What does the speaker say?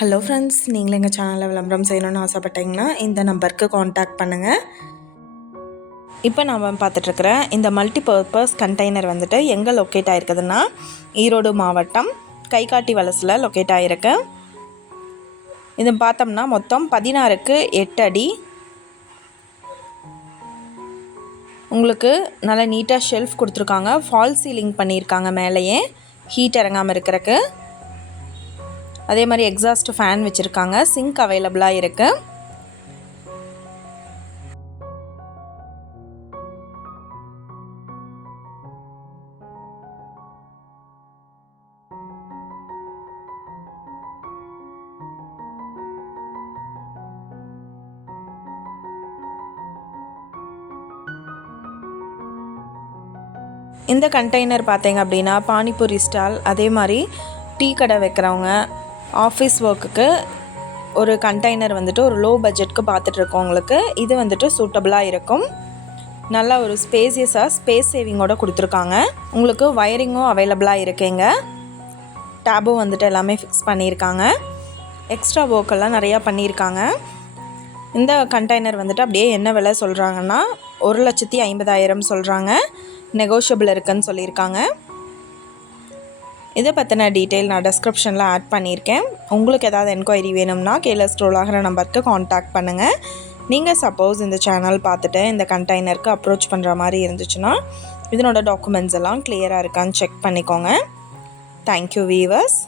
Hello friends, நீங்களும் எங்கள் சேனலில் விளம்பரம் செய்யணும்னு ஆசைப்பட்டீங்கன்னா இந்த நம்பருக்கு காண்டாக்ட் பண்ணுங்கள். இப்போ நான் பார்த்துட்ருக்குற இந்த மல்டிபர்பஸ் கண்டெய்னர் வந்துட்டு எங்கே லொக்கேட் ஆகிருக்குதுன்னா ஈரோடு மாவட்டம் கைகாட்டி வலசில் லொக்கேட் ஆகிருக்கு. இது பார்த்தோம்னா மொத்தம் 16க்கு 8 அடி. உங்களுக்கு நல்லா நீட்டாக ஷெல்ஃப் கொடுத்துருக்காங்க. ஃபால் சீலிங் பண்ணியிருக்காங்க. மேலேயே ஹீட் இறங்காமல் இருக்கிறக்கு. அதே மாதிரி எக்ஸாஸ்ட் ஃபேன் வச்சுருக்காங்க. சிங்க் அவைலபிளாக இருக்குது. இந்த கண்டெய்னர் பார்த்தீங்க அப்படின்னா பானிபூரி ஸ்டால், அதே மாதிரி டீ கடை வைக்கிறவங்க, ஆஃபீஸ் ஒர்க்குக்கு ஒரு கண்டெய்னர் வந்துட்டு ஒரு லோ பட்ஜெட்க்கு பார்த்துட்ருக்கவங்களுக்கு இது வந்துட்டு சூட்டபுளாக இருக்கும். நல்லா ஒரு ஸ்பேசியஸாக ஸ்பேஸ் சேவிங்கோடு கொடுத்துருக்காங்க. உங்களுக்கு வயரிங்கும் அவைலபிளாக இருக்குங்க. டேபும் வந்துட்டு எல்லாமே ஃபிக்ஸ் பண்ணியிருக்காங்க. எக்ஸ்ட்ரா ஒர்க்கெல்லாம் நிறையா பண்ணியிருக்காங்க. இந்த கண்டெய்னர் வந்துட்டு அப்படியே என்ன விலை சொல்கிறாங்கன்னா 1,50,000 சொல்கிறாங்க. நெகோஷியபிள் இருக்குன்னு சொல்லியிருக்காங்க. இதை பற்றின டீட்டெயில் நான் டிஸ்கிரிப்ஷனில் ஆட் பண்ணியிருக்கேன். உங்களுக்கு ஏதாவது என்கொயரி வேணும்னா கீழே ஸ்க்ரோல் ஆகிற நம்பருக்கு காண்டாக்ட் பண்ணுங்கள். நீங்கள் சப்போஸ் இந்த சேனல் பார்த்துட்டு இந்த கண்டெய்னருக்கு அப்ரோச் பண்ணுற மாதிரி இருந்துச்சுன்னா இதனோட டாக்குமெண்ட்ஸ் எல்லாம் கிளியராக இருக்கான்னு செக் பண்ணிக்கோங்க. Thank you viewers.